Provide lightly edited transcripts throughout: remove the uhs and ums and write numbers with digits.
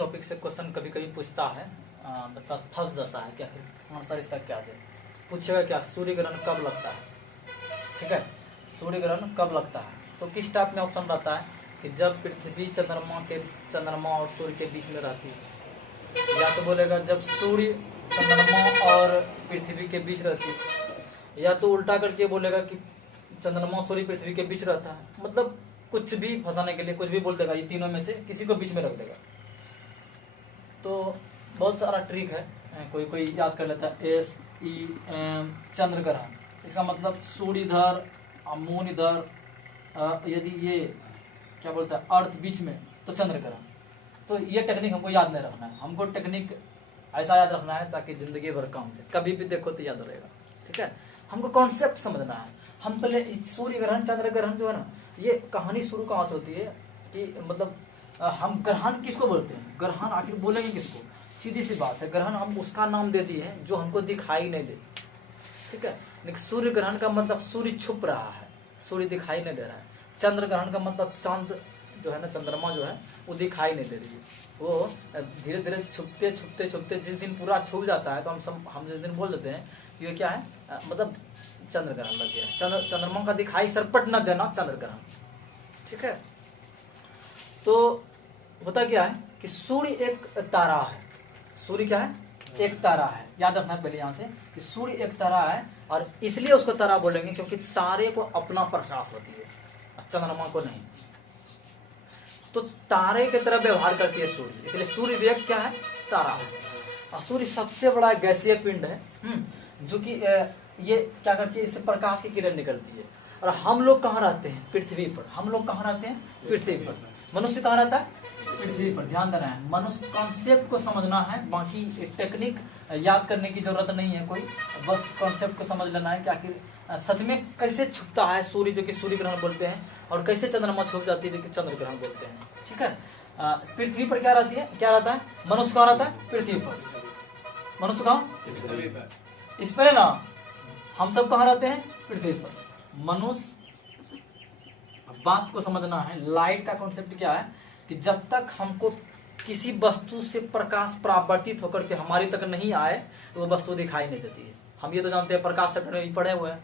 Topic से question कभी कभी पूछता है, बच्चा फंस जाता है कि आखिर आंसर इसका क्या दे। पूछेगा क्या, सूर्य ग्रहण कब लगता है। ठीक है, सूर्य ग्रहण कब लगता है, तो किस टाइप में ऑप्शन रहता है कि जब पृथ्वी चंद्रमा और सूर्य के बीच में रहती है, या तो बोलेगा जब सूर्य चंद्रमा और पृथ्वी के बीच रहती है, या तो उल्टा करके बोलेगा कि चंद्रमा सूर्य पृथ्वी के बीच रहता है। मतलब कुछ भी फंसाने के लिए कुछ भी बोल देगा, ये तीनों में से किसी को बीच में रख देगा। तो बहुत सारा ट्रिक है, कोई कोई याद कर लेता है। SEM चंद्र ग्रहण, इसका मतलब सूर्य इधर मून इधर, यदि ये क्या बोलता है अर्थ बीच में तो चंद्र ग्रहण। तो ये टेक्निक हमको याद नहीं रखना है, हमको टेक्निक ऐसा याद रखना है ताकि जिंदगी भर काम दे, कभी भी देखो तो याद रहेगा। ठीक है, हमको कॉन्सेप्ट समझना है। हम पहले सूर्य ग्रहण चंद्र ग्रहण जो है ना, ये कहानी शुरू कहाँ से होती है कि मतलब हम ग्रहण किसको बोलते हैं, ग्रहण आखिर बोलेंगे किसको। सीधी सी बात है, ग्रहण हम उसका नाम दे दिए हैं जो हमको दिखाई नहीं दे। ठीक है, लेकिन सूर्य ग्रहण का मतलब सूर्य छुप रहा है, सूर्य दिखाई नहीं दे रहा है। चंद्र ग्रहण का मतलब चांद जो है ना, चंद्रमा जो है वो दिखाई नहीं दे रही है, वो धीरे धीरे छुपते छुपते छुपते जिस दिन पूरा छुप जाता है तो हम जिस दिन बोल देते हैं ये क्या है, मतलब चंद्र ग्रहण लग गया। चंद्रमा का दिखाई सरपट न देना चंद्र ग्रहण। ठीक है, तो होता क्या है कि सूर्य एक तारा है। सूर्य क्या है, एक तारा है। याद रखना पहले यहाँ से कि सूर्य एक तारा है, और इसलिए उसको तारा बोलेंगे क्योंकि तारे को अपना प्रकाश होती है, चंद्रमा को नहीं। तो तारे की तरह व्यवहार करती है सूर्य, इसलिए सूर्य भी एक क्या है, तारा है। और सूर्य सबसे बड़ा गैसीय पिंड है, जो कि ये क्या करती है, इससे प्रकाश की किरण निकलती है। और हम लोग कहाँ रहते हैं, पृथ्वी पर। हम लोग कहाँ रहते हैं, पृथ्वी पर। मनुष्य कहाँ रहता है, पृथ्वी पर। ध्यान देना है, मनुष्य कॉन्सेप्ट को समझना है, बाकी टेक्निक याद करने की जरूरत नहीं है कोई, बस कॉन्सेप्ट को समझ लेना है कि आखिर सच में कैसे छुपता है सूर्य, जो कि सूर्य ग्रहण बोलते हैं, और कैसे चंद्रमा छुप जाती है, जो कि चंद्र ग्रहण बोलते हैं। ठीक है, पृथ्वी पर क्या रहती है, क्या रहता है, मनुष्य कहाँ रहता है, पृथ्वी पर। मनुष्य कहाँ, इस पर है ना, हम सब कहाँ रहते हैं, पृथ्वी पर। मनुष्य, बात को समझना है, लाइट का कॉन्सेप्ट क्या है कि जब तक हमको किसी वस्तु से प्रकाश परावर्तित होकर के हमारी तक नहीं आए तो वो वस्तु दिखाई नहीं देती है। हम ये तो जानते हैं, प्रकाश सेक्टर में भी पढ़े हुए हैं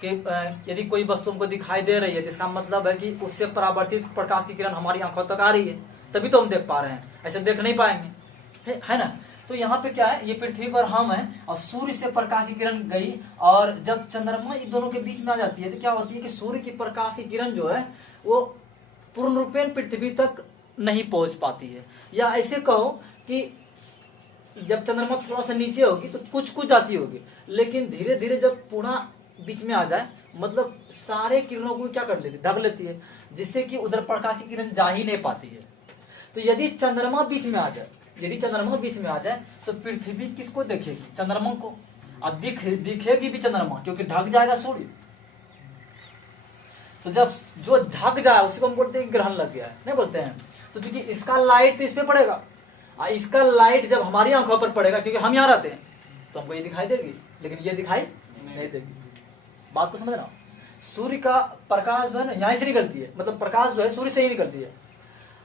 कि यदि कोई वस्तु हमको दिखाई दे रही है तो इसका मतलब है कि उससे परावर्तित प्रकाश की किरण हमारी आंखों तक आ रही है, तभी तो हम देख पा रहे हैं, ऐसे देख नहीं पाएंगे, है ना। तो यहाँ पे क्या है, ये पृथ्वी पर हम हैं और सूर्य से प्रकाश की किरण गई, और जब चंद्रमा इन दोनों के बीच में आ जाती है तो क्या होती है कि सूर्य की प्रकाश की किरण जो है वो पूर्ण रूपेण पृथ्वी तक नहीं पहुंच पाती है। या ऐसे कहो कि जब चंद्रमा थोड़ा सा नीचे होगी तो कुछ कुछ जाती होगी, लेकिन धीरे धीरे जब पूरा बीच में आ जाए, मतलब सारे किरणों को क्या कर लेती है, ढक लेती है, जिससे कि उधर प्रकाश की किरण जा ही नहीं पाती है। तो यदि चंद्रमा बीच में आ जाए, तो पृथ्वी किसको देखेगी, चंद्रमा को। अब दिखेगी भी चंद्रमा, क्योंकि ढक जाएगा सूर्य। तो जब जो ढक जाए उसी को हम बोलते हैं ग्रहण लग गया है, नहीं बोलते हैं। तो क्योंकि इसका लाइट तो इस पे पड़ेगा, इसका लाइट जब हमारी आंखों पर पड़ेगा, क्योंकि हम यहाँ रहते हैं, तो हमको ये दिखाई देगी, लेकिन ये दिखाई नहीं देगी। बात को समझना, सूर्य का प्रकाश जो है ना यहाँ से निकलती है, मतलब प्रकाश जो है सूर्य से ही निकलती है,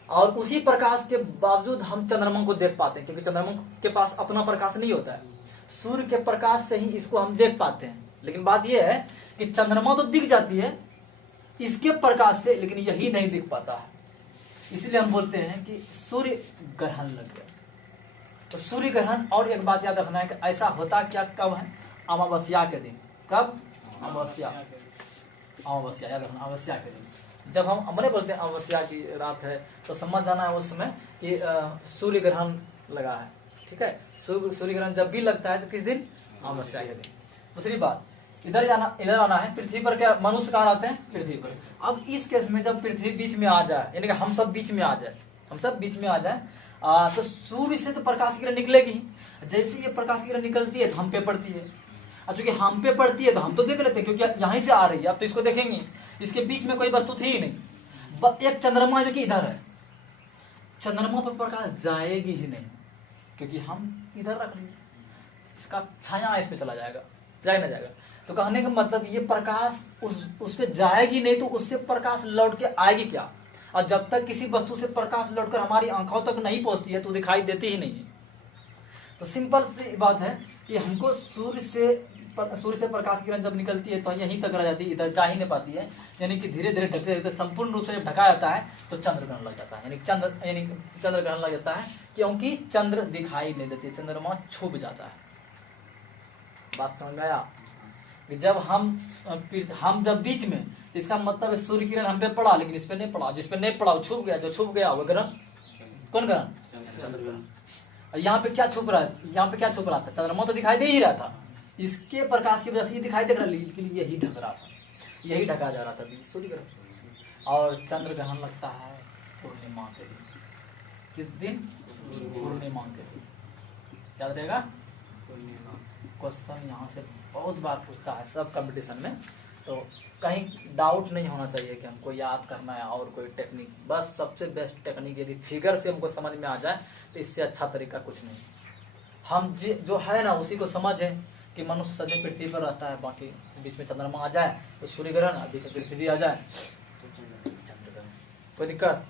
और उसी प्रकाश के बावजूद हम चंद्रमा को देख पाते हैं, क्योंकि चंद्रमा के पास अपना प्रकाश नहीं होता है, सूर्य के प्रकाश से ही इसको हम देख पाते हैं। लेकिन बात यह है कि चंद्रमा तो दिख जाती है इसके प्रकाश से, लेकिन यही नहीं दिख पाता है, इसलिए हम बोलते हैं कि सूर्य ग्रहण लग गया। तो सूर्य ग्रहण, और एक बात याद रखना है कि ऐसा होता क्या कब है, अमावस्या के दिन। कब, अमावस्या, याद रखना, अमावस्या के दिन। जब हम हमने बोलते हैं अमावस्या की रात है, तो समझ जाना है उस समय कि सूर्य ग्रहण लगा है। ठीक है, सूर्य ग्रहण जब भी लगता है तो किस दिन, अमावस्या के दिन। दूसरी बात, इधर आना है, पृथ्वी पर क्या मनुष्य कहाँ रहते हैं, पृथ्वी पर। अब इस केस में जब पृथ्वी बीच में आ जाए, यानी कि हम सब बीच में आ जाए, तो सूर्य से तो प्रकाश की किरण निकलेगी। जैसे ये प्रकाश की किरण निकलती है तो हम पे पड़ती है, और चूंकि हम पे पड़ती है तो हम तो देख लेते हैं, क्योंकि यहीं से आ रही है, अब तो इसको देखेंगे। इसके बीच में कोई वस्तु थी ही नहीं, एक चंद्रमा जो कि इधर है, चंद्रमा पर प्रकाश जाएगी ही नहीं, क्योंकि हम इधर रख लेंगे, इसका छाया इस पे चला जाएगा, जाएगा। तो कहने का मतलब ये प्रकाश उस पे जाएगी नहीं, तो उससे प्रकाश लौट के आएगी क्या, और जब तक किसी वस्तु से प्रकाश लौटकर हमारी आंखों तक नहीं पहुंचती है तो दिखाई देती ही नहीं है। तो सिंपल सी बात है कि हमको सूर्य से प्रकाश की किरण जब निकलती है तो यहीं तक रह जाती है, इधर जा ही नहीं पाती है, यानी कि धीरे धीरे ढकते ढकते संपूर्ण रूप से जब ढका जाता है तो चंद्र ग्रहण लग जाता है, यानी चंद्र ग्रहण लग जाता है, क्योंकि चंद्र दिखाई नहीं देती, चंद्रमा छुप जाता है। बात समझ में आया? कि जब हम जब बीच में, तो इसका मतलब है सूर्य किरण हम पे पड़ा लेकिन इस पे नहीं पड़ा, जिस पे नहीं पड़ा वो छुप गया, जो छुप गया वो ग्रहण, कौन ग्रहण? चंद्र ग्रहण। यहाँ पे क्या छुप रहा है? यहाँ पे क्या छुप रहा था? चंद्रमा तो दिखाई दे ही रहा था, इसके प्रकाश की वजह से ये दिखाई दे रहा, लेकिन यही ढक रहा था, यही ढका जा रहा था सूर्य ग्रहण। और चंद्र ग्रहण लगता है पूर्णिमा के दिन। किस दिन? पूर्णिमा के दिन। याद रहेगा? क्वेश्चन यहाँ से बहुत बार पूछता है सब कंपटीशन में, तो कहीं डाउट नहीं होना चाहिए कि हमको याद करना है और कोई टेक्निक। बस सबसे बेस्ट टेक्निक यदि फिगर से हमको समझ में आ जाए तो इससे अच्छा तरीका कुछ नहीं। हम जो है ना उसी को समझें कि मनुष्य सदैव पृथ्वी पर रहता है, बाकी बीच में चंद्रमा आ जाए तो सूर्य ग्रहण, बीच में पृथ्वी आ जाए तो चंद्र ग्रहण। कोई दिक्कत?